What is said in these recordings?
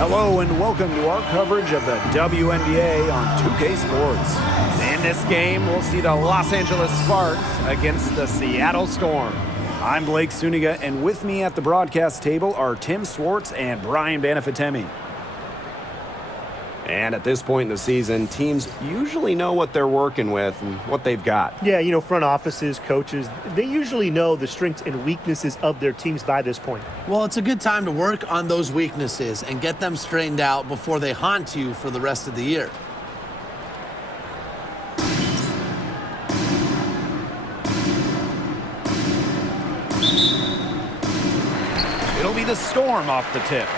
Hello and welcome to our coverage of the WNBA on 2K Sports. In this game, we'll see the Los Angeles Sparks against the Seattle Storm. I'm Blake Suniga, and with me at the broadcast table are Tim Swartz and Brian Banafitemi. And at this point in the season, teams usually know what they're working with and what they've got. Yeah, front offices, coaches, they usually know the strengths and weaknesses of their teams by this point. Well, it's a good time to work on those weaknesses and get them straightened out before they haunt you for the rest of the year. It'll be the Storm off the tip.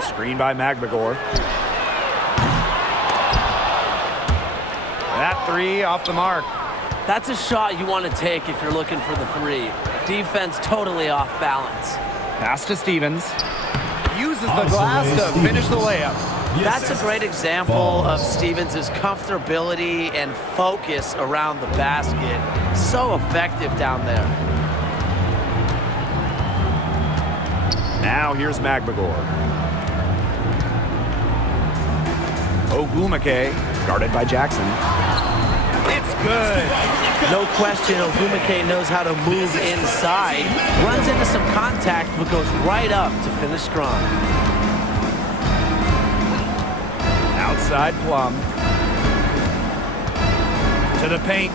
Screen by Magbagor. That three off the mark. That's a shot you want to take if you're looking for the three. Defense totally off balance. Pass to Stevens. Uses the glass to finish the layup. That's a great example of Stevens' comfortability and focus around the basket. So effective down there. Now here's Magbagor. Ogumake, guarded by Jackson. It's good. No question, Ogumake knows how to move inside. Runs into some contact, but goes right up to finish strong. Outside Plum. To the paint.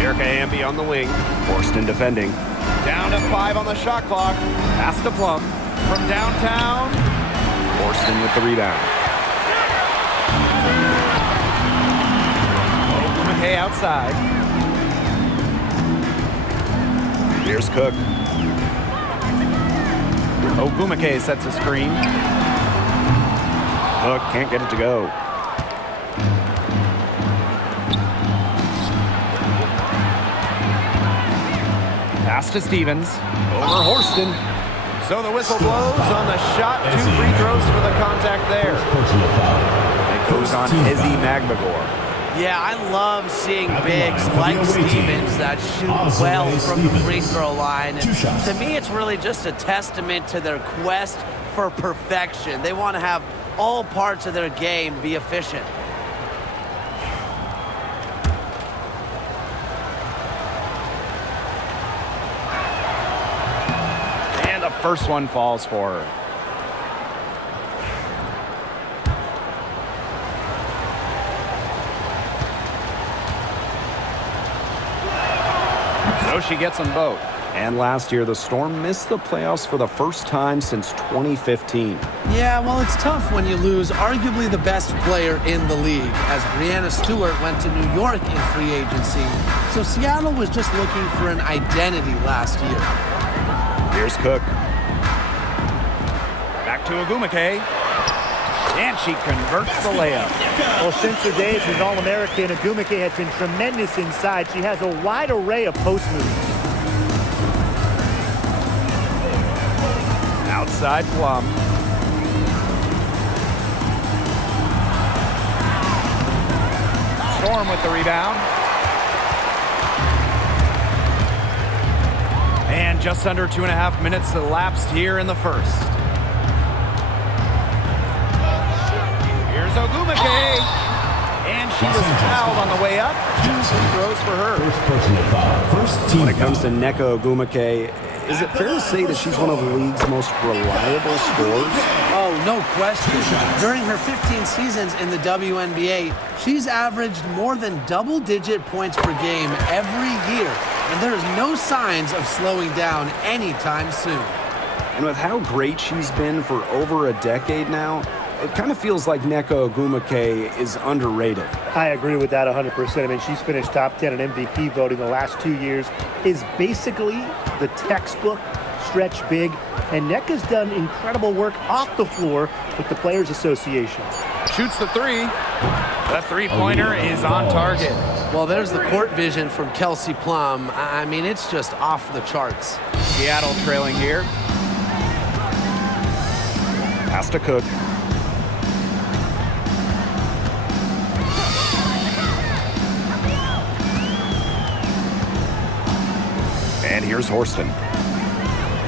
Erica Amby on the wing. Horston defending. Down to 5 on the shot clock. Pass to Plum. From downtown. Horston with the rebound. Ogumake outside. Here's Cook. Ogumake sets a screen. Cook can't get it to go. Pass to Stevens. Over Horston. So the whistle blows on the shot. 2 free throws for the contact there. It goes on Izzy Magbagor. Yeah, I love seeing bigs like Stevens that shoot well from the free throw line. And to me, it's really just a testament to their quest for perfection. They want to have all parts of their game be efficient. And the first one falls for her. So she gets them both. And last year, the Storm missed the playoffs for the first time since 2015. Yeah, well, it's tough when you lose arguably the best player in the league, as Breanna Stewart went to New York in free agency. So Seattle was just looking for an identity last year. Here's Cook. Back to Ogumake. And she converts the layup. Well, since her days as All-American, Ogumake has been tremendous inside. She has a wide array of post moves. Outside Plum. Storm with the rebound. And just under 2.5 minutes elapsed here in the first. Here's Ogumake. And she was fouled on the way up. 2 free throws for her. When it comes to Nneka Ogumake, is it fair to say that she's one of the league's most reliable scorers? Oh, no question. During her 15 seasons in the WNBA, she's averaged more than double-digit points per game every year, and there is no signs of slowing down anytime soon. And with how great she's been for over a decade now, it kind of feels like Nneka Ogumake is underrated. I agree with that 100%. I mean, she's finished top 10 in MVP voting the last 2 years, is basically the textbook stretch big, and Nneka's done incredible work off the floor with the Players Association. Shoots the three. The three-pointer is on target. Well, there's the court vision from Kelsey Plum. I mean, it's just off the charts. Seattle trailing here. Pass to Cook. here's Horston.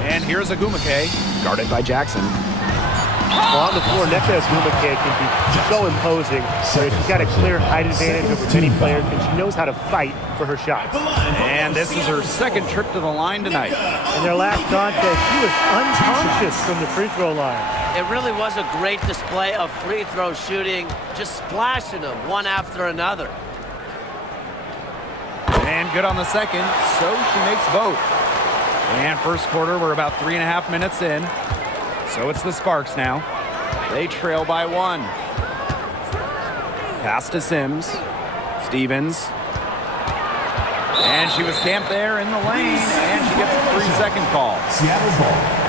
And here's Agumake, guarded by Jackson. Well, on the floor, Nneka Agumake can be so imposing. She's got a clear height advantage over many players, and she knows how to fight for her shots. And this is her second trip to the line tonight. In their last contest, she was unconscious from the free throw line. It really was a great display of free throw shooting, just splashing them one after another. And good on the second, so she makes both. And first quarter, we're about 3.5 minutes in. So it's the Sparks now. They trail by 1. Pass to Sims. Stevens. And she was camped there in the lane, and she gets a 3-second call. Seattle ball.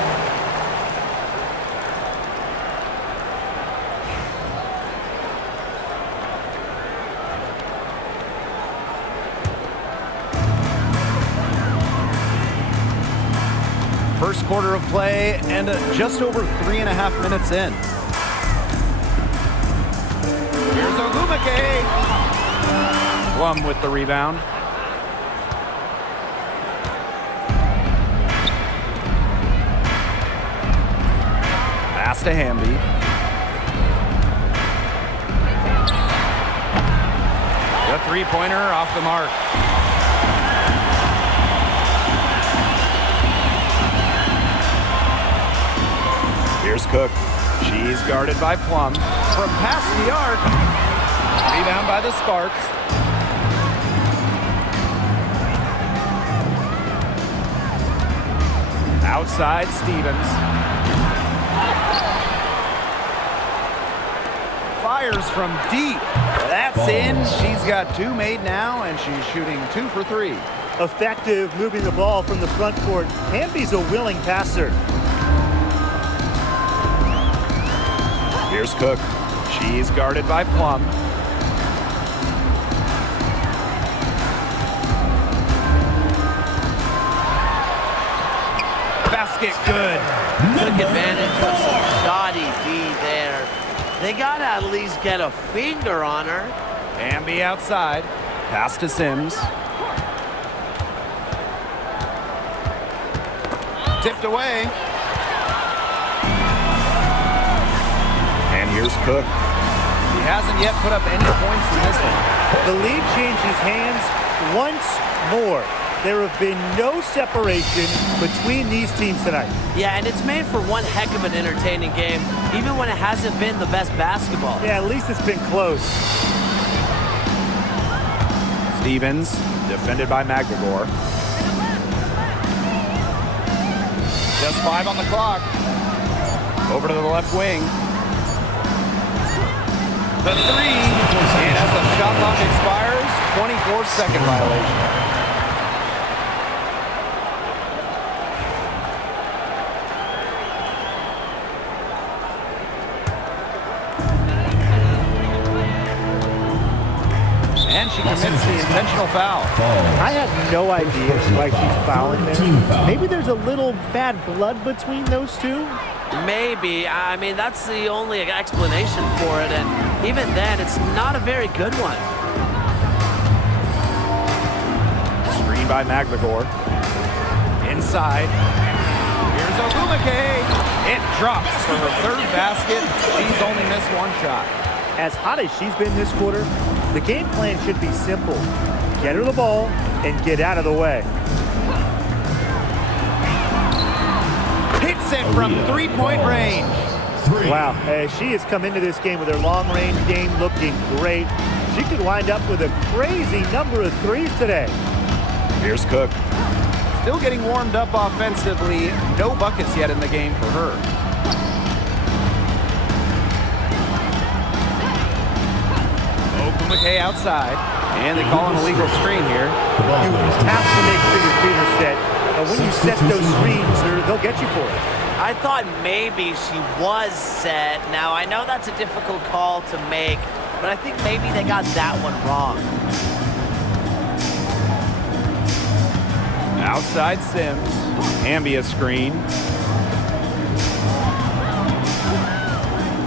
First quarter of play and just over 3.5 minutes in. Here's Agumake. Plum with the rebound. Pass to Hamby. The three-pointer off the mark. Here's Cook. She's guarded by Plum. From past the arc. Rebound by the Sparks. Outside Stevens. Fires from deep. That's in. She's got 2 made now, and she's shooting 2 for 3. Effective moving the ball from the front court. Hamby's a willing passer. Here's Cook. She's guarded by Plum. Basket good. Took advantage of some shoddy D there. They got to at least get a finger on her. Hamby outside. Pass to Sims. Tipped away. And here's Cook. He hasn't yet put up any points in this one. The lead changes hands once more. There have been no separation between these teams tonight. Yeah, and it's made for one heck of an entertaining game, even when it hasn't been the best basketball. Yeah, at least it's been close. Stevens, defended by McGregor. Just 5 on the clock. Over to the left wing. The 3, and as the shot clock expires, 24-second violation. And she commits the intentional foul. I have no idea why she's fouling there. Maybe there's a little bad blood between those two. Maybe. I mean, that's the only explanation for it, and even then, it's not a very good one. Screen by McGregor. Inside. Here's Agumake. It drops for her 3rd basket. She's only missed 1 shot. As hot as she's been this quarter, the game plan should be simple. Get her the ball and get out of the way. Hits it from 3-point range. Wow, she has come into this game with her long-range game looking great. She could wind up with a crazy number of threes today. Here's Cook. Still getting warmed up offensively. No buckets yet in the game for her. Agumake outside. And they call an illegal screen here. You have to make sure your feet are set. And when you set those screens, they'll get you for it. I thought maybe she was set. Now, I know that's a difficult call to make, but I think maybe they got that one wrong. Outside Sims. Hamby a screen.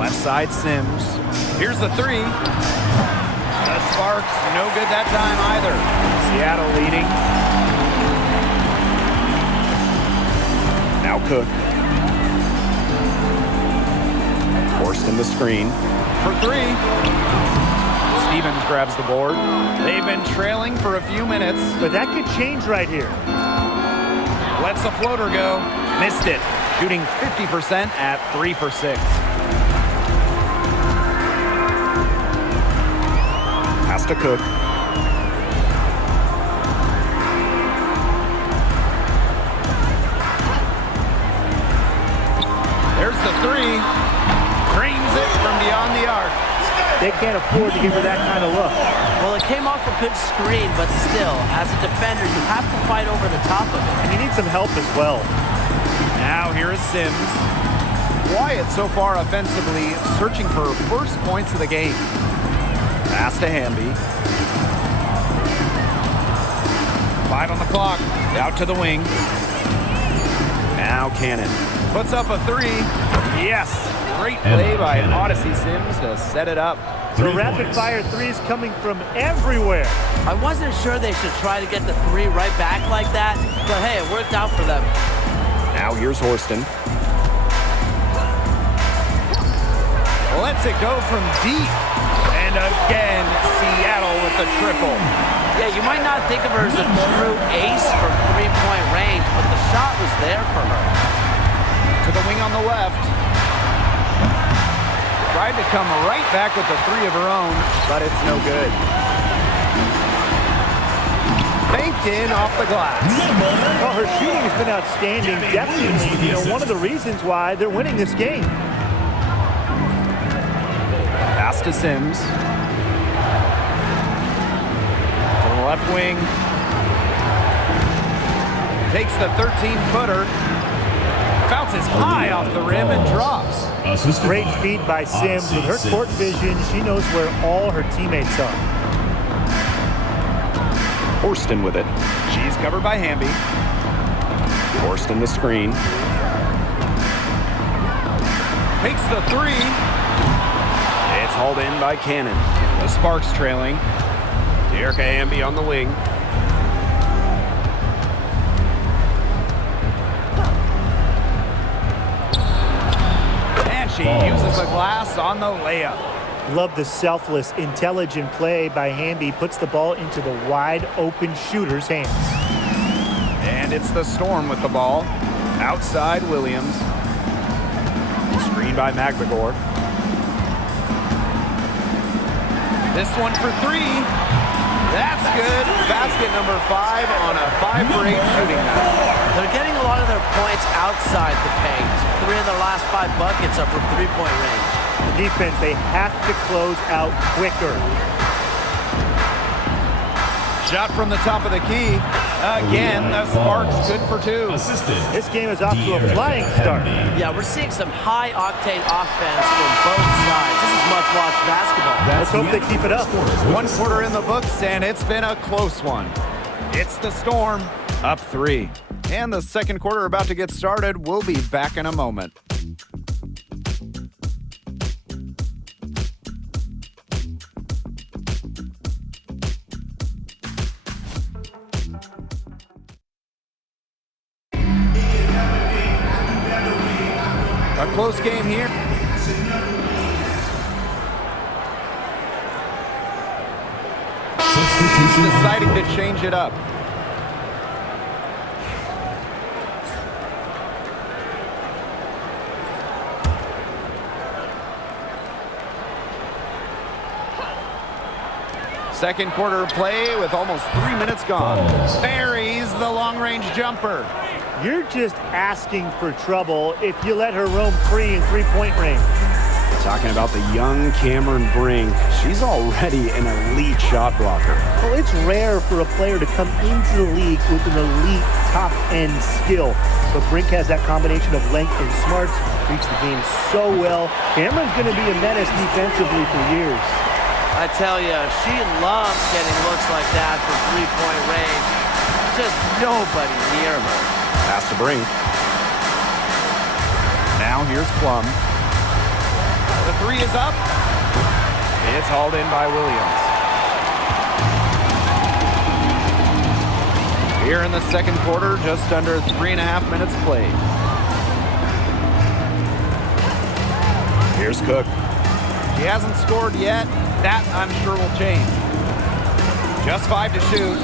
Left side Sims. Here's the 3. The Sparks, no good that time either. Seattle leading. Now Cook. Forced in the screen for three. Stevens grabs the board. They've been trailing for a few minutes. But that could change right here. Lets the floater go. Missed it. Shooting 50% at 3 for 6. Pass to Cook. There's the three. Drains it from beyond the arc. They can't afford to give her that kind of look. Well, it came off a good screen, but still, as a defender, you have to fight over the top of it. And you need some help as well. Now here is Sims. Quiet so far offensively, searching for first points of the game. Pass to Hamby. 5 on the clock. Out to the wing. Now Cannon. Puts up a three. Yes. Great play by Odyssey Sims to set it up. The rapid-fire threes coming from everywhere. I wasn't sure they should try to get the three right back like that, but hey, it worked out for them. Now here's Horston. Lets it go from deep. And again, Seattle with the triple. Yeah, you might not think of her as a true ace from three-point range, but the shot was there for her. To the wing on the left. Tried to come right back with the three of her own, but it's no good. Banked in off the glass. Well, her shooting has been outstanding. Definitely, one of the reasons why they're winning this game. Pass to Sims. To the left wing. Takes the 13-footer. Bounces high off the rim and drops. Great feed by Sims. With her court vision, she knows where all her teammates are. Horston with it. She's covered by Hamby. Horston the screen. Takes the three. It's hauled in by Cannon. The Sparks trailing. Erica Hamby on the wing. And she uses the glass on the layup. Love the selfless, intelligent play by Hamby. Puts the ball into the wide-open shooter's hands. And it's the Storm with the ball. Outside Williams. Screen by McGregor. This one for three. That's good. Basket number 5 on a 5 for 8 shooting night. They're getting a lot of their points outside the paint. 3 of their last 5 buckets are from three-point range. The defense, they have to close out quicker. Shot from the top of the key. Again, the Sparks good for 2. This game is off to a flying start. Yeah, we're seeing some high-octane offense from both sides. This is much-watched basketball. Let's hope they keep it up. 1 quarter in the books, and it's been a close one. It's the Storm, up 3. And the second quarter about to get started. We'll be back in a moment. A close game here. He's deciding to change it up. Second quarter play with almost 3 minutes gone. Buries the long-range jumper. You're just asking for trouble if you let her roam free in three-point range. Talking about the young Cameron Brink. She's already an elite shot blocker. Well, it's rare for a player to come into the league with an elite top-end skill. But Brink has that combination of length and smarts, reads the game so well. Cameron's going to be a menace defensively for years. I tell you, she loves getting looks like that from three-point range. Just nobody near her. Pass to Brink. Now here's Plum. The three is up. It's hauled in by Williams. Here in the second quarter, just under 3.5 minutes played. Here's Cook. She hasn't scored yet. That, I'm sure, will change. Just 5 to shoot.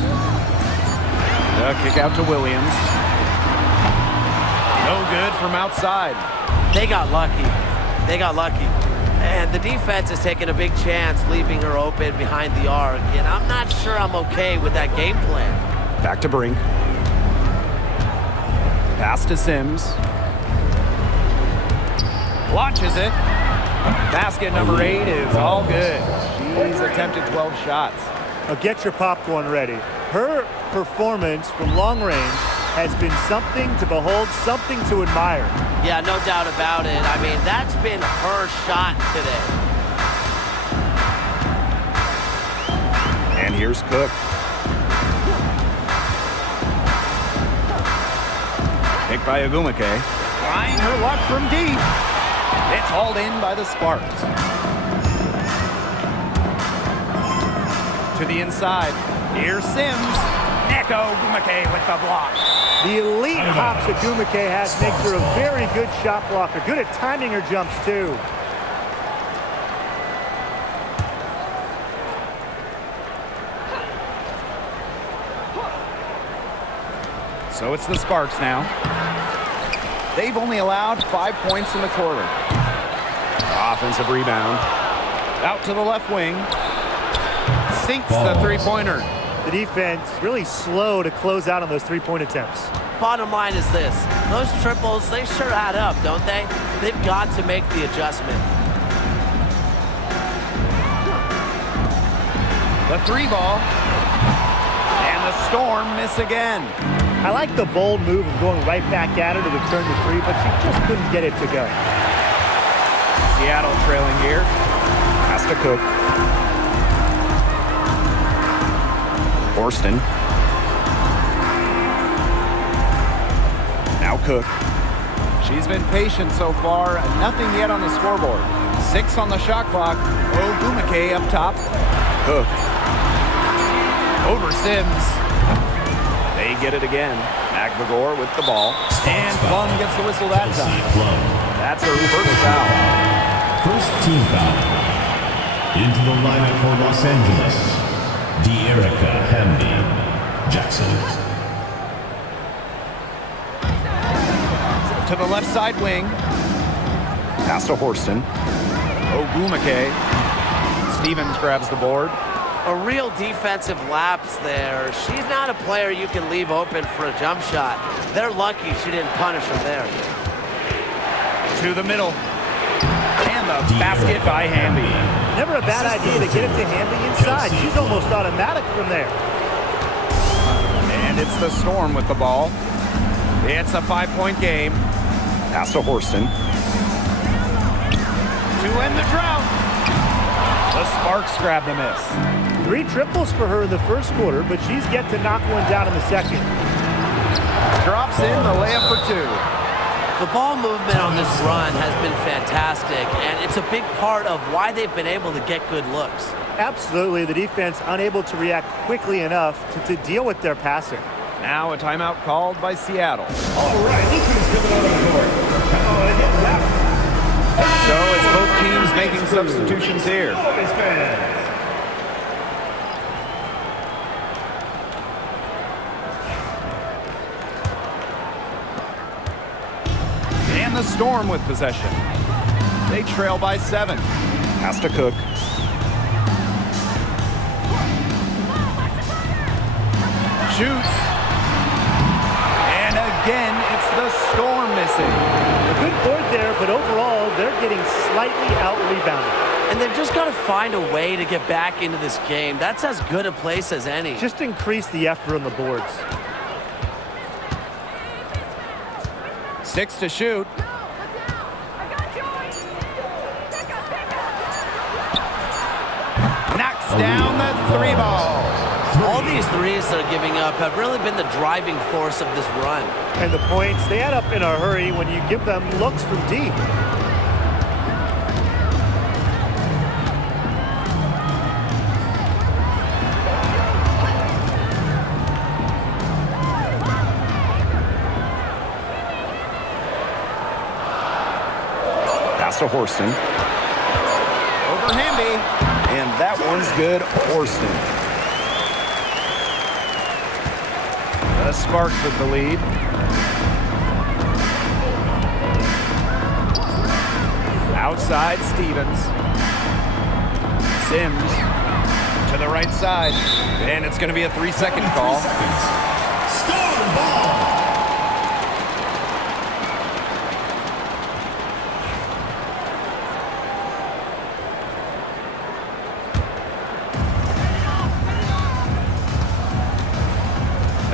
A kick out to Williams. No good from outside. They got lucky. They got lucky. And the defense is taking a big chance leaving her open behind the arc. And I'm not sure I'm okay with that game plan. Back to Brink. Pass to Sims. Launches it. Basket number 8 is all good. She's attempted 12 shots. Now get your popcorn ready. Her performance from long range has been something to behold, something to admire. Yeah, no doubt about it. I mean, that's been her shot today. And here's Cook. Picked by Ogumake. Trying her luck from deep. It's hauled in by the Sparks. To the inside. Here's Sims. Neko Ogumake with the block. The elite hops that Ogumake has makes her a very good shot blocker. Good at timing her jumps, too. So it's the Sparks now. They've only allowed 5 points in the quarter. Offensive rebound. Out to the left wing. Sinks the three-pointer. The defense really slow to close out on those three-point attempts. Bottom line is this. Those triples, they sure add up, don't they? They've got to make the adjustment. The 3-ball. And the Storm miss again. I like the bold move of going right back at her to return the 3, but she just couldn't get it to go. Seattle trailing here. Has to Cook. Horston. Now Cook. She's been patient so far. Nothing yet on the scoreboard. 6 on the shot clock. Ogumake up top. Cook. Over Sims. They get it again. Agbagor with the ball. And Plum gets the whistle that time. That's her first foul. First team foul. Into the lineup for Los Angeles, De'Erica Hamby Jackson. To the left side wing. Pass to Horston. Ogumake. Stevens grabs the board. A real defensive lapse there. She's not a player you can leave open for a jump shot. They're lucky she didn't punish her there. To the middle. And the basket by Hamby. Never a bad idea to get it to Hamby inside. She's almost automatic from there. And it's the Storm with the ball. It's a 5-point game. Pass to Horston. To end the drought. The Sparks grab the miss. 3 triples for her in the first quarter, but she's yet to knock one down in the second. Drops in the layup for 2. The ball movement on this run has been fantastic, and it's a big part of why they've been able to get good looks. Absolutely, the defense unable to react quickly enough to deal with their passing. Now a timeout called by Seattle. All right, look who's coming out of the court. Come on, get that. So it's both teams making substitutions here. And the Storm with possession. They trail by 7. Pass to Cook. Shoots. And again, it's the Storm missing. A good board there, but overall, they're getting slightly out-rebounded. And they've just got to find a way to get back into this game. That's as good a place as any. Just increase the effort on the boards. 6 to shoot. Knocks down the 3-ball. All these threes they're giving up have really been the driving force of this run. And the points, they add up in a hurry when you give them looks from deep. Pass to Horston. Over Hamby. And that one's good. Horston. The Sparks with the lead. Outside, Stevens. Sims to the right side. And it's going to be a 3-second call. Score the ball.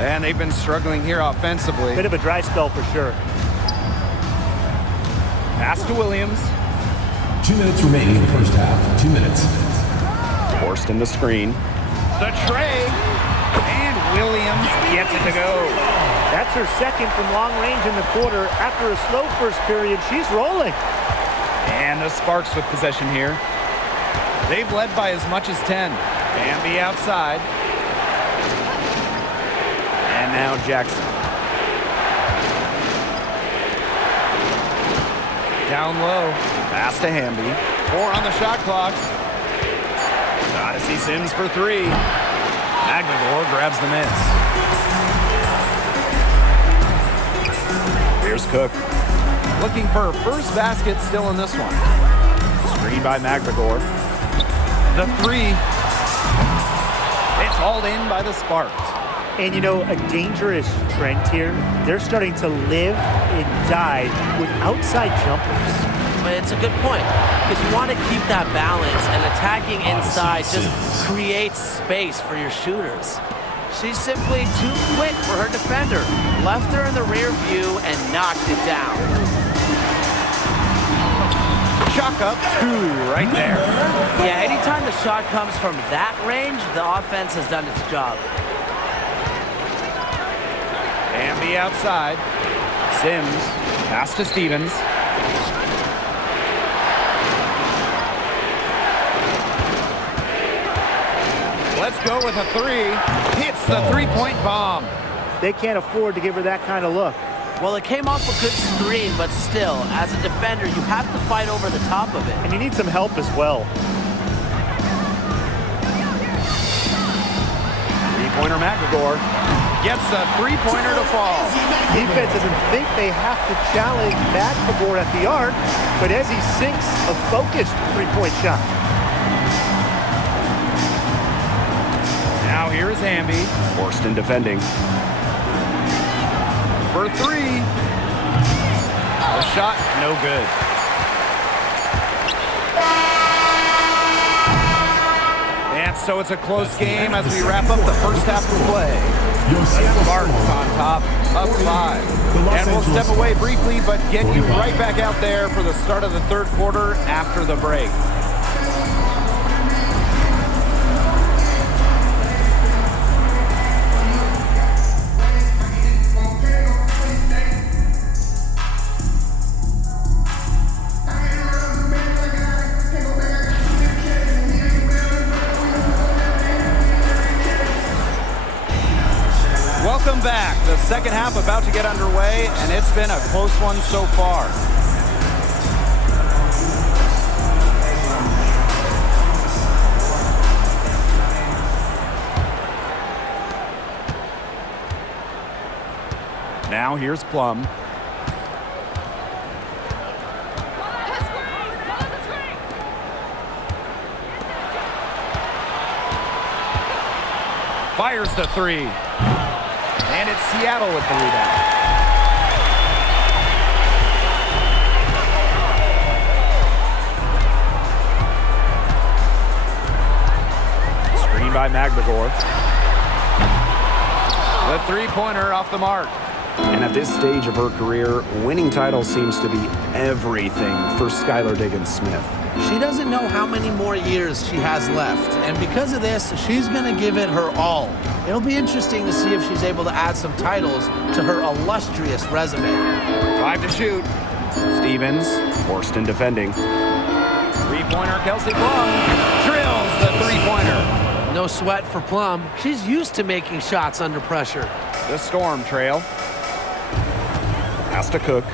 And they've been struggling here offensively. Bit of a dry spell for sure. Pass to Williams. 2 minutes remaining in the first half. 2 minutes. Forced in the screen. The tray. And Williams gets it to go. That's her second from long range in the quarter. After a slow first period, she's rolling. And the Sparks with possession here. They've led by as much as 10. Bambi outside. And now Jackson. Down low. Pass to Hamby. 4 on the shot clock. Gotta see Sims for 3. Magdalor grabs the miss. Here's Cook. Looking for her first basket still in this one. Screen by Magdalor. The 3. It's hauled in by the Sparks. And you know, a dangerous trend here. They're starting to live and die with outside jumpers. But it's a good point, because you want to keep that balance, and attacking inside just creates space for your shooters. She's simply too quick for her defender. Left her in the rear view and knocked it down. Chalk up 2 right there. Yeah, anytime the shot comes from that range, the offense has done its job. Bambi outside. Sims. Pass to Stevens. Let's go with a 3. Hits the 3-point bomb. They can't afford to give her that kind of look. Well, it came off a good screen, but still, as a defender, you have to fight over the top of it. And you need some help as well. 3-pointer Magdalor gets a 3-pointer to fall. Defense doesn't think they have to challenge Magdalor at the arc, but as he sinks a focused 3-point shot. Now here is Hamby. Horston defending. For 3. The shot, no good. And so it's a close game as we wrap up the first half of play. The Sparks on top, up 5. And we'll step away briefly, but get you right back out there for the start of the third quarter after the break. Welcome back. The second half about to get underway, and it's been a close one so far. Now here's Plum. Fires the 3. And it's Seattle with the rebound. Screen by Magdalor. The 3-pointer off the mark. And at this stage of her career, winning titles seems to be everything for Skylar Diggins-Smith. She doesn't know how many more years she has left, and because of this, she's going to give it her all. It'll be interesting to see if she's able to add some titles to her illustrious resume. 5 to shoot. Stevens, Horston defending. 3-pointer, Kelsey Plum drills the 3-pointer. No sweat for Plum. She's used to making shots under pressure. The Storm trail. Pass to Cook.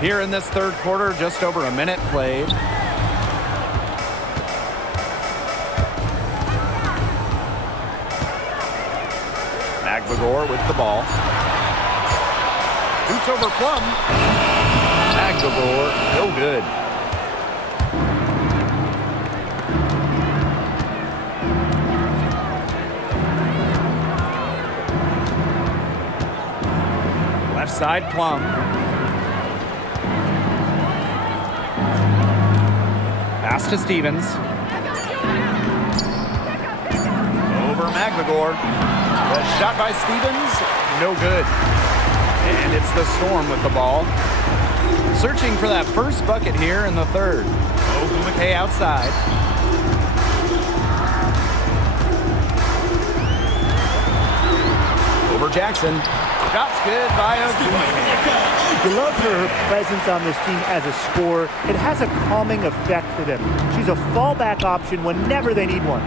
Here in this third quarter, just over a minute played. Magvagor with the ball. Shoots over Plum. Magvagor, no good. Left side, Plum. Pass to Stevens. Over Magvagor. The shot by Stevens, no good. And it's the Storm with the ball. Searching for that first bucket here in the third. Ogumake outside. Over Jackson. Shot's good by Ogumake. You love her presence on this team as a scorer. It has a calming effect for them. She's a fallback option whenever they need one.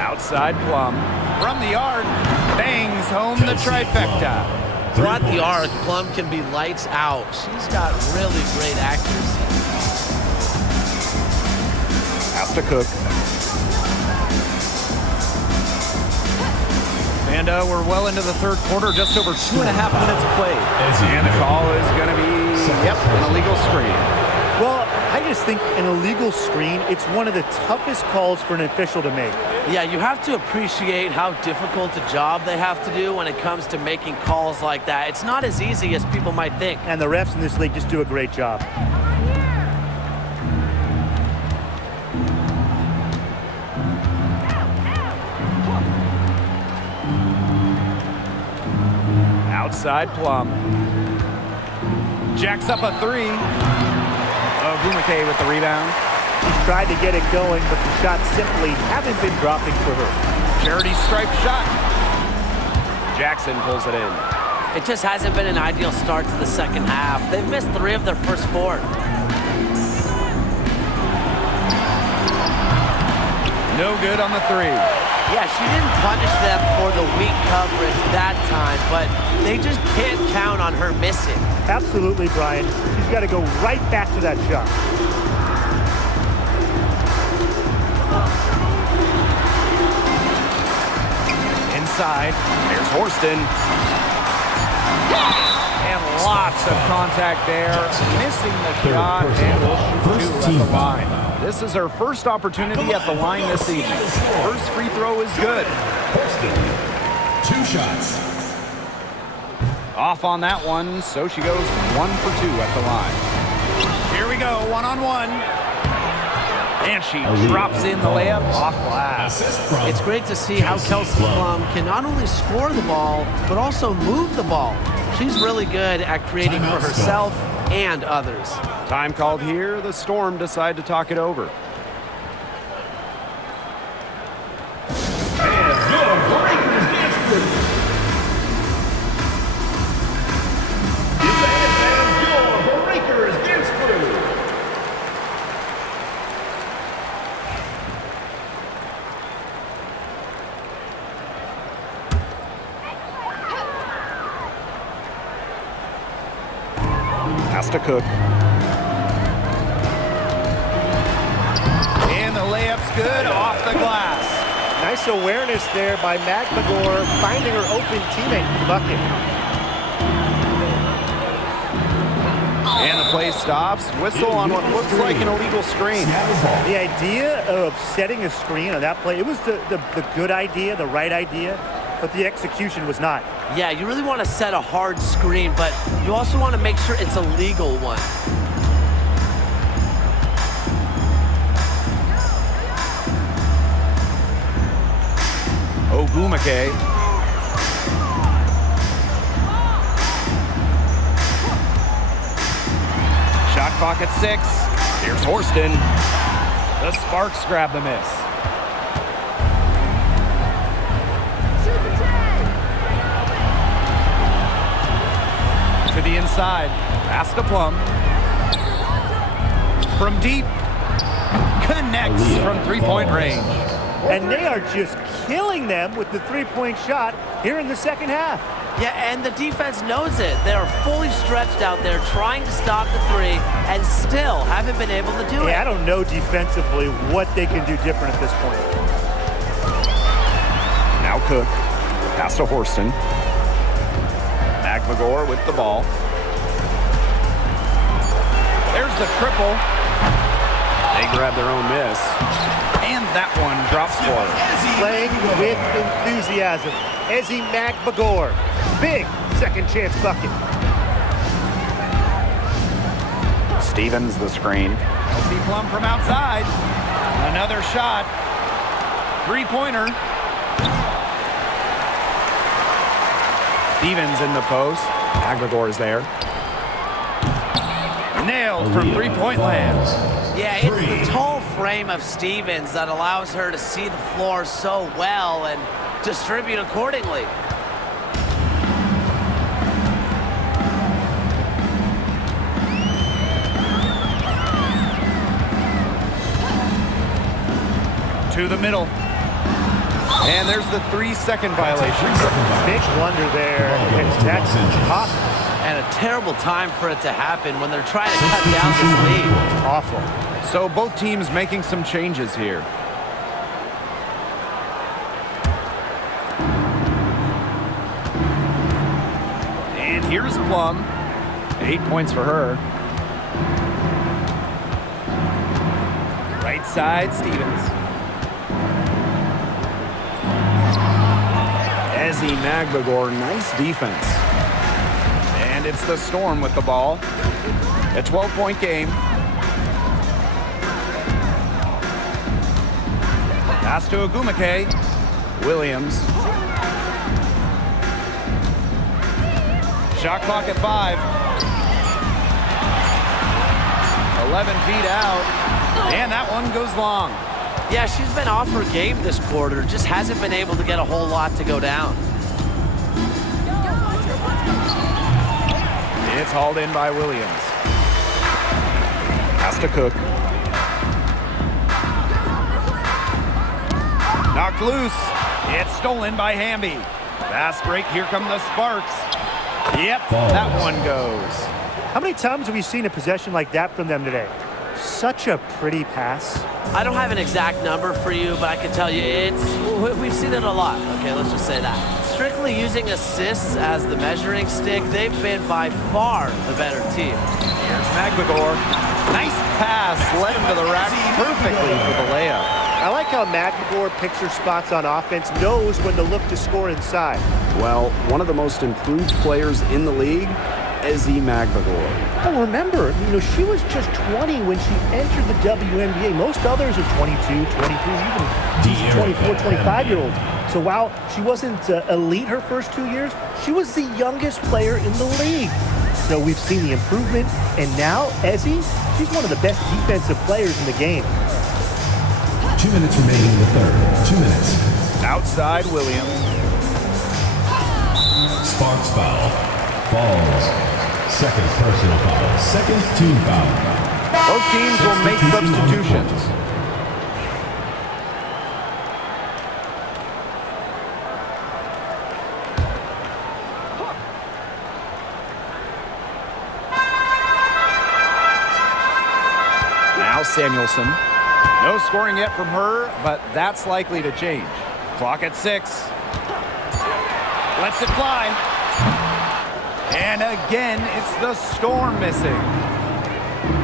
Outside Plum. From the arc, bangs home the trifecta. Throughout the arc, Plum can be lights out. She's got really great accuracy. Has to Cook. And we're well into the third quarter, just over 2.5 minutes played. And the call is going to be, an illegal screen. Well, I just think an illegal screen, it's one of the toughest calls for an official to make. Yeah, you have to appreciate how difficult a job they have to do when it comes to making calls like that. It's not as easy as people might think. And the refs in this league just do a great job. Outside Plum. Jacks up a three. Ogumake with the rebound. She's tried to get it going, but the shots simply haven't been dropping for her. Charity stripe shot. Jackson pulls it in. It just hasn't been an ideal start to the second half. They've missed 3 of their first 4. No good on the 3. Yeah, she didn't punish them for the weak coverage that time, but they just can't count on her missing. Absolutely, Brian. She's got to go right back to that shot. Inside, there's Horston. And lots of contact there. Missing the shot, and will shoot 2 at the line. This is her first opportunity at the line this evening. First free throw is good. Horston, 2 shots. Off on that one, so she goes 1 for 2 at the line. Here we go, 1-on-1. And she drops in the layup off glass. It's great to see how Kelsey Plum can not only score the ball, but also move the ball. She's really good at creating for herself and others. Time called here. The Storm decide to talk it over. Has to Cook. And the layup's good off the glass. Nice awareness there by Magvagor, finding her open teammate for the bucket. And the play stops. Whistle on what looks like an illegal screen. The idea of setting a screen on that play, it was the good idea, the right idea, but the execution was not. Yeah, you really want to set a hard screen, but you also want to make sure it's a legal one. Ogumake. Shot clock at 6. Here's Horston. The Sparks grab the miss. To the inside. Pass to Plum. From deep. Connects from three-point range. And they are just killing them with the three-point shot here in the second half. Yeah, and the defense knows it. They are fully stretched out there trying to stop the three and still haven't been able to do it. I don't know defensively what they can do different at this point. Now Cook. Pass to Horston. McMagor with the ball. There's the triple. They grab their own miss. And that one drops for her. Playing with enthusiasm. Ezzy McMagor. Big second chance bucket. Stevens the screen. Kelsey Plum from outside. Another shot. Three-pointer. Stevens in the post. McMagor is there. Nailed from three-point land. Yeah, it's the tall frame of Stevens that allows her to see the floor so well and distribute accordingly. To the middle. And there's the 3-second violation. Big blunder there. And that's tough. And a terrible time for it to happen when they're trying to cut down this lead. Awful. So both teams making some changes here. And here's Plum. 8 points for her. Right side, Stevens. Ezzy McMagor, nice defense. And it's the Storm with the ball. A 12-point game. Pass to Agumake. Williams. Shot clock at 5. 11 feet out. And that one goes long. Yeah, she's been off her game this quarter. Just hasn't been able to get a whole lot to go down. It's hauled in by Williams. Pass to Cook. Knocked loose. It's stolen by Hamby. Fast break. Here come the Sparks. Yep, that one goes. How many times have we seen a possession like that from them today? Such a pretty pass. I don't have an exact number for you, but I can tell you we've seen it a lot. Okay, let's just say that. Strictly using assists as the measuring stick, they've been by far the better team. Here's McMagor. Nice pass. Led him to the rack perfectly for the layup. I like how McMagor picks her spots on offense, knows when to look to score inside. Well, one of the most improved players in the league, Ezzy McMagor. Oh, remember, she was just 20 when she entered the WNBA. Most others are 22, 23, even 24, 25-year-olds. So while she wasn't elite her first 2 years, she was the youngest player in the league. So we've seen the improvement, and now Ezzy, she's one of the best defensive players in the game. 2 minutes remaining in the third. 2 minutes. Outside Williams. Sparks foul. Falls. Second personal foul. Second team foul. Both teams will make substitutions. Now Samuelson. No scoring yet from her, but that's likely to change. Clock at 6. Lets it fly. And again, it's the Storm missing.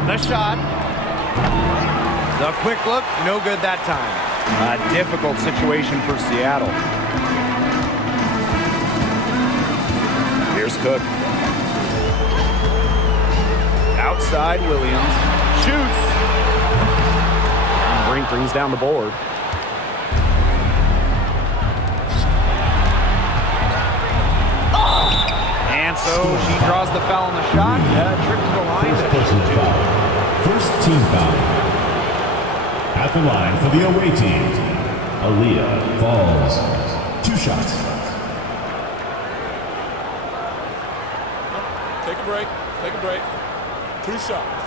The shot. The quick look, no good that time. A difficult situation for Seattle. Here's Cook. Outside Williams. Shoots. Brink brings down the board. And so she draws the foul on the shot. Trip to the line. First personal foul. First team foul. At the line for the away team, Aaliyah Falls. 2 shots. Take a break. Take a break. 2 shots.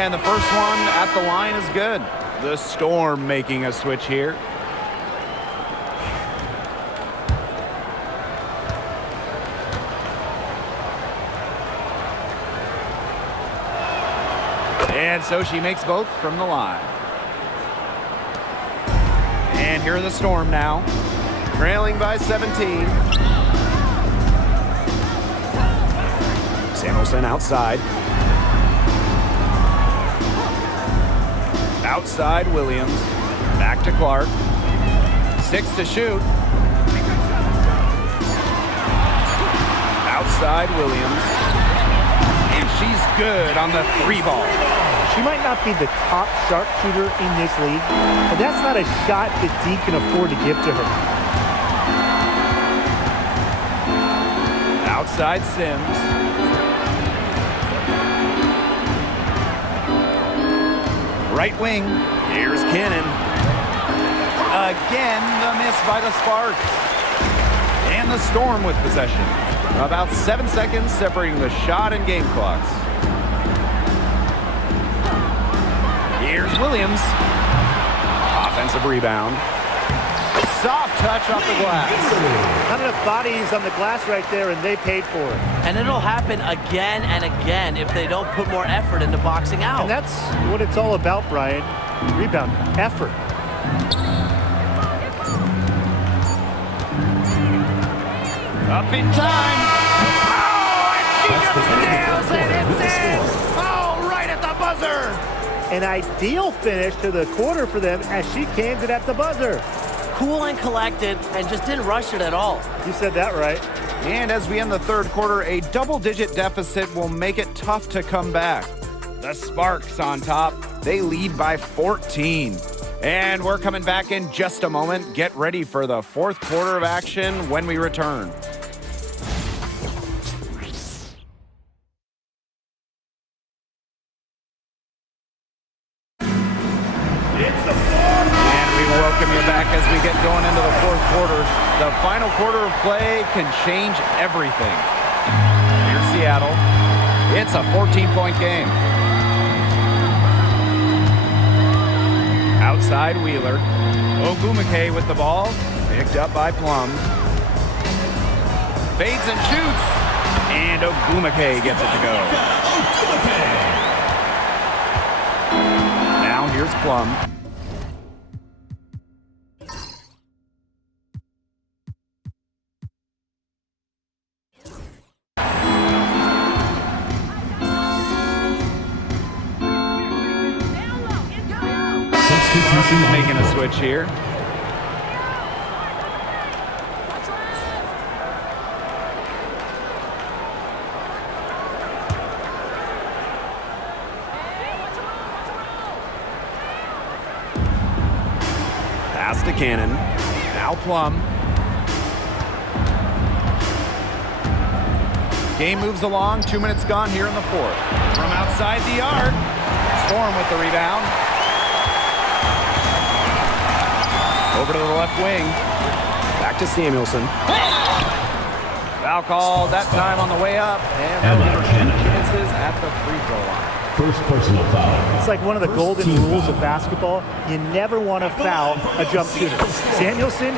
And the first one at the line is good. The Storm making a switch here. And so she makes both from the line. And here are the Storm now, trailing by 17. Samuelson outside. Outside Williams. Back to Clark. 6 to shoot. Outside Williams. And she's good on the 3 ball. She might not be the top sharpshooter in this league, but that's not a shot that D can afford to give to her. Outside Sims. Right wing. Here's Cannon. Again, the miss by the Sparks. And the Storm with possession. About 7 seconds separating the shot and game clocks. Here's Williams. Offensive rebound. Soft touch off the glass. Not enough bodies on the glass right there, and they paid for it. And it'll happen again and again if they don't put more effort into boxing out. And that's what it's all about, Brian. Rebound, effort. Up in time. Oh, and she just nails it. It's in. Oh, right at the buzzer. An ideal finish to the quarter for them as she cans it at the buzzer. Cool and collected and just didn't rush it at all. You said that right. And as we end the third quarter, a double-digit deficit will make it tough to come back. The Sparks on top. They lead by 14. And we're coming back in just a moment. Get ready for the fourth quarter of action when we return. Welcome you back as we get going into the fourth quarter. The final quarter of play can change everything. Here's Seattle. It's a 14-point game. Outside Wheeler. Ogumake with the ball. Picked up by Plum. Fades and shoots. And Ogumake gets it to go. Now here's Plum. Making a switch here. Pass to Cannon. Now Plum. Game moves along. 2 minutes gone here in the fourth. From outside the arc. Storm with the rebound. Over to the left wing. Back to Samuelson. Foul call that time on the way up. And that'll give her 2 chances at the free throw line. First personal foul. It's like one of the golden rules of basketball. You never want to foul a jump shooter. Samuelson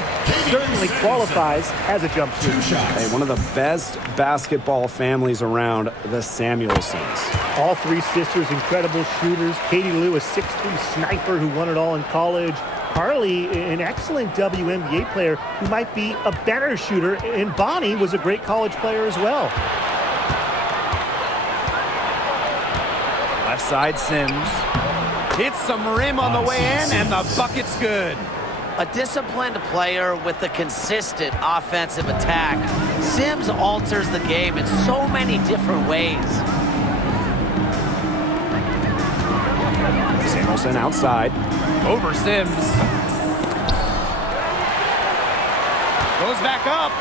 certainly qualifies as a jump shooter. Hey, one of the best basketball families around, the Samuelsons. All 3 sisters, incredible shooters. Katie Lou, a 6'3" sniper who won it all in college. Carly, an excellent WNBA player who might be a better shooter. And Bonnie was a great college player as well. Left side Sims. Hits some rim on the way in, and the bucket's good. A disciplined player with a consistent offensive attack. Sims alters the game in so many different ways. Samuelson outside. Over Sims. Goes back up.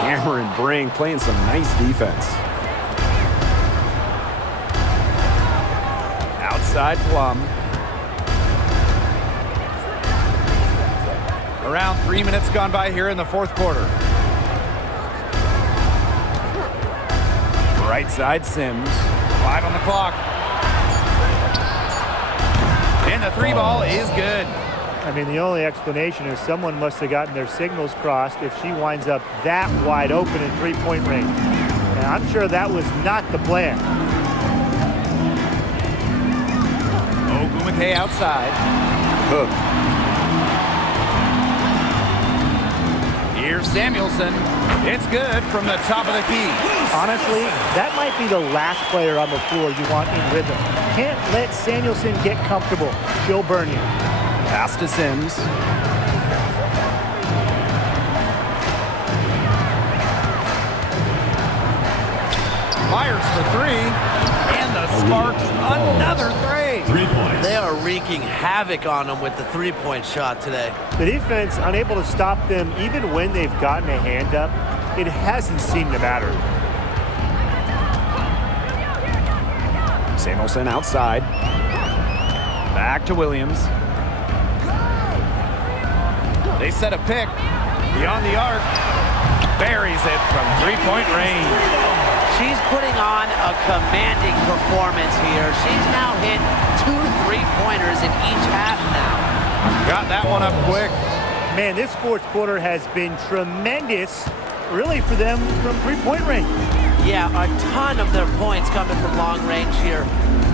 Cameron Brink playing some nice defense. Outside Plum. Around 3 minutes gone by here in the fourth quarter. Right side Sims. 5 on the clock. And the 3 ball is good. I mean, the only explanation is someone must have gotten their signals crossed if she winds up that wide open in three-point range. And I'm sure that was not the plan. Ogumake outside. Cook. Here's Samuelson. It's good from the top of the key. Honestly, that might be the last player on the floor you want in rhythm. Can't let Samuelson get comfortable. She'll burn you. Pass to Sims. Fires for 3. And the Sparks another 3. 3 points. They are wreaking havoc on them with the three-point shot today. The defense unable to stop them even when they've gotten a hand up. It hasn't seemed to matter. Samuelson outside. Back to Williams. They set a pick. Beyond the arc. Buries it from three-point range. She's putting on a commanding performance here. She's now hit 2 3-pointers in each half now. Got that one up quick. Man, this fourth quarter has been tremendous, really, for them from three-point range. Yeah, a ton of their points coming from long range here.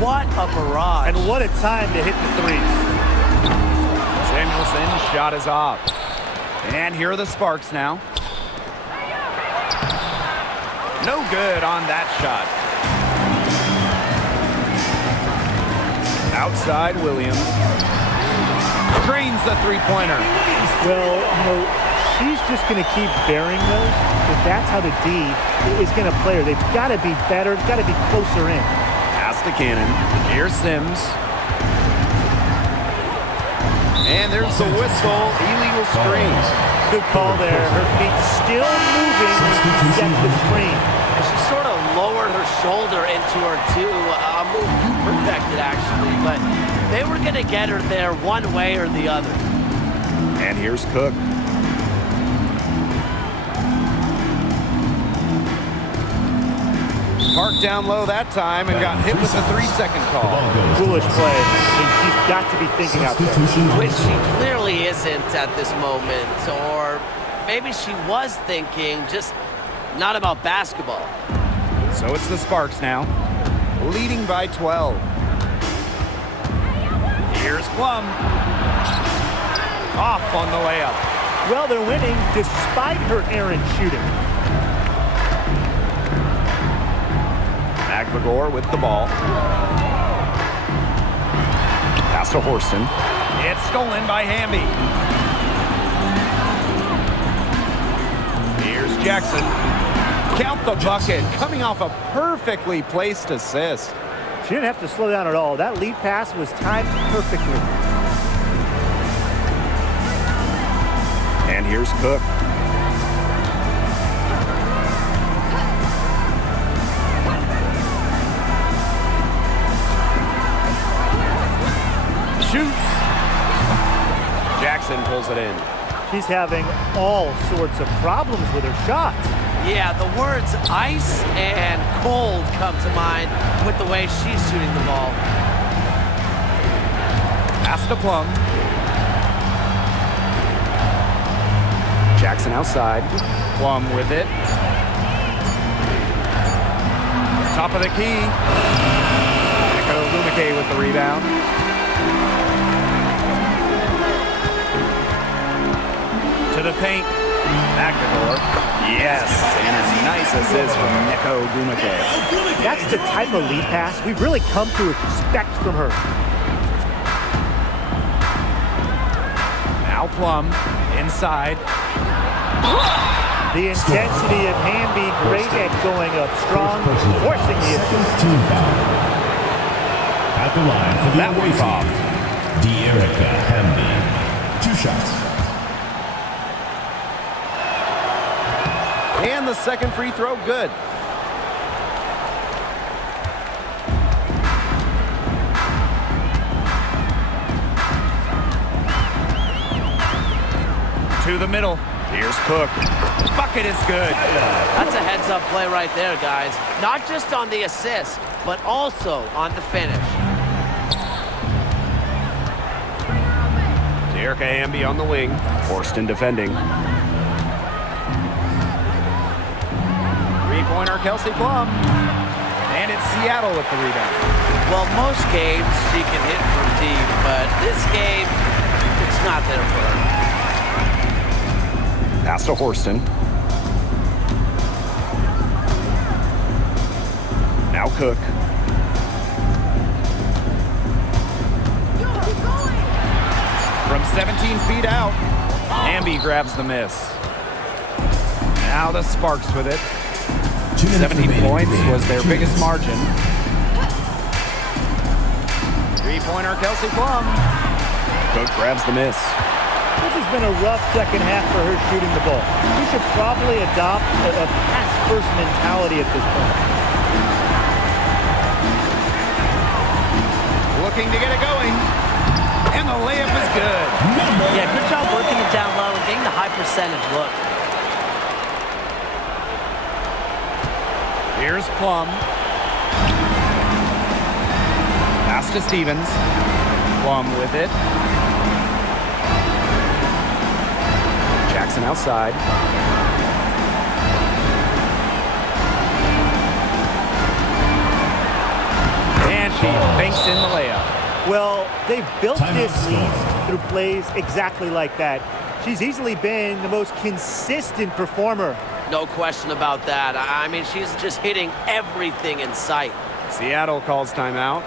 What a barrage. And what a time to hit the threes. Samuelson's shot is off. And here are the Sparks now. No good on that shot. Outside Williams. Drains the three-pointer. Well, she's just going to keep burying those. If that's how the D is going to play her, they've got to be better, got to be closer in. Pass to Cannon. Here's Sims. And there's the whistle. Illegal screen. Good call there. Her feet still moving to set the screen. And she sort of lowered her shoulder into her too. A move you perfected, actually. But they were going to get her there one way or the other. And here's Cook. Parked down low that time and got hit with the 3-second call. Foolish play. She's got to be thinking out there. Which she clearly isn't at this moment. Or maybe she was thinking, just not about basketball. So it's the Sparks now, leading by 12. Here's Plum. Off on the layup. Well, they're winning despite her errant shooting. McGregor with the ball. Pass to Horston. It's stolen by Hamby. Here's Jackson. Count the bucket, coming off a perfectly placed assist. She didn't have to slow down at all. That lead pass was timed perfectly. And here's Cook. Shoots. Jackson pulls it in. She's having all sorts of problems with her shot. Yeah, the words ice and cold come to mind with the way she's shooting the ball. Pass to Plum. Jackson outside. Plum with it. Top of the key. Lumake with the rebound. To the paint. McGregor. Yes, and a nice assist from Neko Gumake. That's the type of lead pass we've really come to expect from her. Now Plum inside. The intensity of Hamby, great at going up strong, forcing the assist. Team foul. At the line for the That away one's off. team, De'Erica Hamby. 2 shots. And the second free throw, good. To the middle. Here's Cook. Bucket is good. That's a heads-up play right there, guys. Not just on the assist, but also on the finish. Erica Hamby on the wing. Horston defending. Three-pointer, Kelsey Plum. And it's Seattle with the rebound. Well, most games she can hit from deep, but this game, it's not there for her. Pass to Horston. Now Cook. From 17 feet out, Hamby grabs the miss. Now the Sparks with it. 17 points was their biggest margin. Three-pointer, Kelsey Plum. Cook grabs the miss. This has been a rough second half for her shooting the ball. We should probably adopt a pass-first mentality at this point. Looking to get it going. And the layup is good. Yeah, good job working it down low and getting the high percentage look. Here's Plum. Pass to Stevens. Plum with it. Jackson outside. And she banks in the layup. Well, they've built this lead through plays exactly like that. She's easily been the most consistent performer. No question about that. I mean, she's just hitting everything in sight. Seattle calls timeout.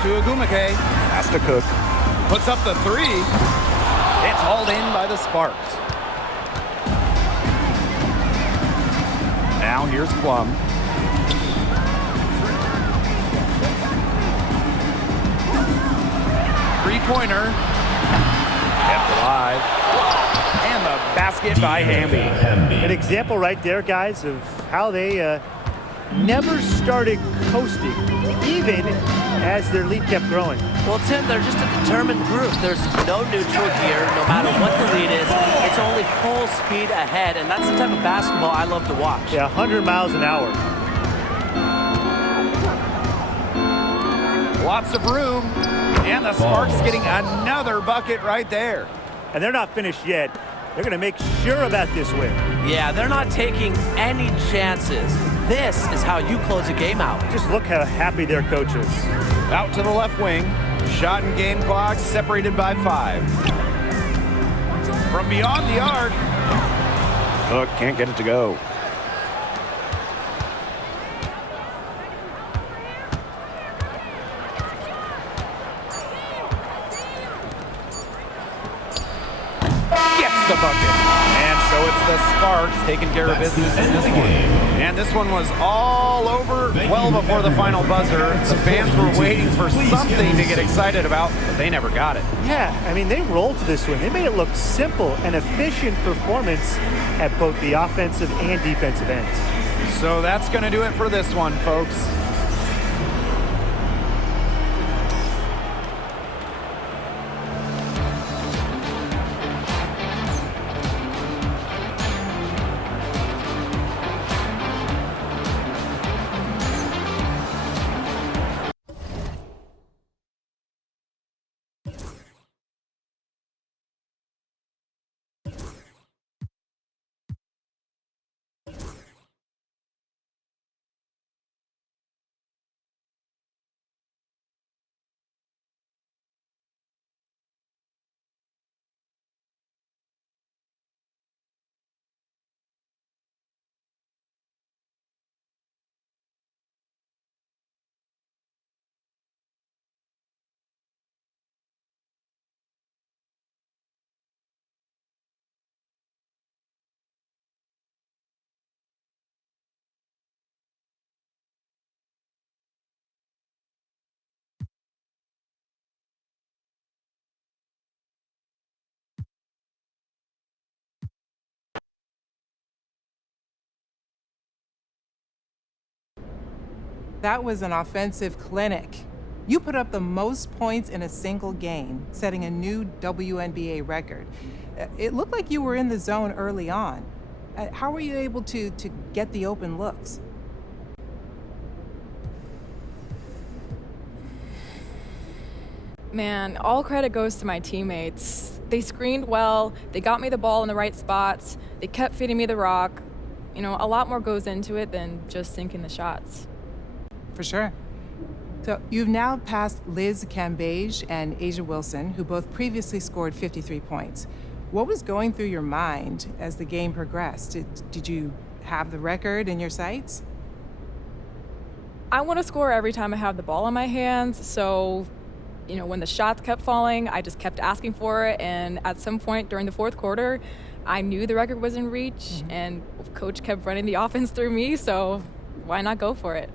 To Agumake. Pass to Cook. Puts up the three. It's hauled in by the Sparks. Now here's Plum. Three-pointer. Kept alive. And the basket by Hamby. An example right there, guys, of how they never started coasting, even as their lead kept growing. Well, Tim, they're just a determined group. There's no neutral here. No matter what the lead is, it's only full speed ahead, and that's the type of basketball I love to watch. Yeah, 100 miles an hour. Lots of room. And the Sparks getting another bucket right there. And they're not finished yet. They're going to make sure about this win. Yeah, they're not taking any chances. This is how you close a game out. Just look how happy their coach is. Out to the left wing. Shot and game clock separated by 5. From beyond the arc. Hook can't get it to go. Gets the bucket. And so it's the Sparks taking care of business in this one. And this one was all over well before the final buzzer. The fans were waiting for something to get excited about, but they never got it. Yeah, I mean, they rolled to this win. They made it look simple and efficient performance at both the offensive and defensive ends. So that's going to do it for this one, folks. That was an offensive clinic. You put up the most points in a single game, setting a new WNBA record. It looked like you were in the zone early on. How were you able to get the open looks? Man, all credit goes to my teammates. They screened well, they got me the ball in the right spots, they kept feeding me the rock. You know, a lot more goes into it than just sinking the shots. For sure. So you've now passed Liz Cambage and Asia Wilson, who both previously scored 53 points. What was going through your mind as the game progressed? Did you have the record in your sights? I want to score every time I have the ball in my hands, so you know, when the shots kept falling, I just kept asking for it, and at some point during the fourth quarter, I knew the record was in reach, and coach kept running the offense through me, so why not go for it?